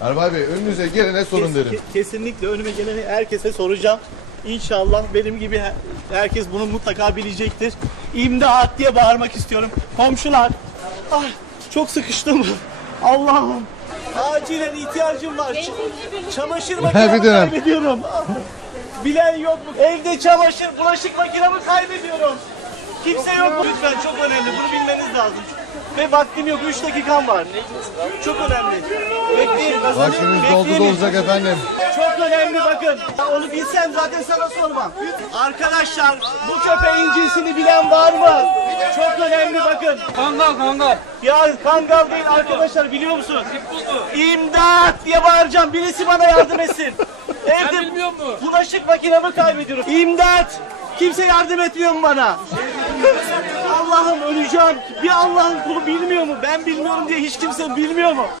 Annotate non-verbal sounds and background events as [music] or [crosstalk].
Erbay Bey önünüze gelene sorun Kes- derim. ke- Kesinlikle önüme geleni herkese soracağım. İnşallah benim gibi her- herkes bunu mutlaka bilecektir. İmdat diye bağırmak istiyorum. Komşular. Ah, çok sıkıştım. [laughs] Allah'ım. Acilen ihtiyacım var. Ç- çamaşır makinemi kaybediyorum. Ah, Bilen yok mu? Evde çamaşır, bulaşık makinemi kaybediyorum. Kimse yok mu? Lütfen çok önemli. Bunu bilmeniz lazım. Ve vaktim yok. 3 dakikam var. Çok önemli. Bekleyin. Vaktiniz doldu dolacak efendim. Çok önemli bakın. Onu bilsem zaten sana sormam. Arkadaşlar bu köpeğin cinsini bilen var mı? Çok önemli bakın. Kangal kangal. Ya kangal değil arkadaşlar biliyor musun? İmdat diye bağıracağım. Birisi bana yardım etsin. [laughs] Evde bilmiyor musun? bulaşık makinemi kaybediyorum. İmdat! Kimse yardım etmiyor mu bana? Allah'ım öleceğim. Bir Allah'ın kulu bilmiyor mu? Ben bilmiyorum diye hiç kimse bilmiyor mu?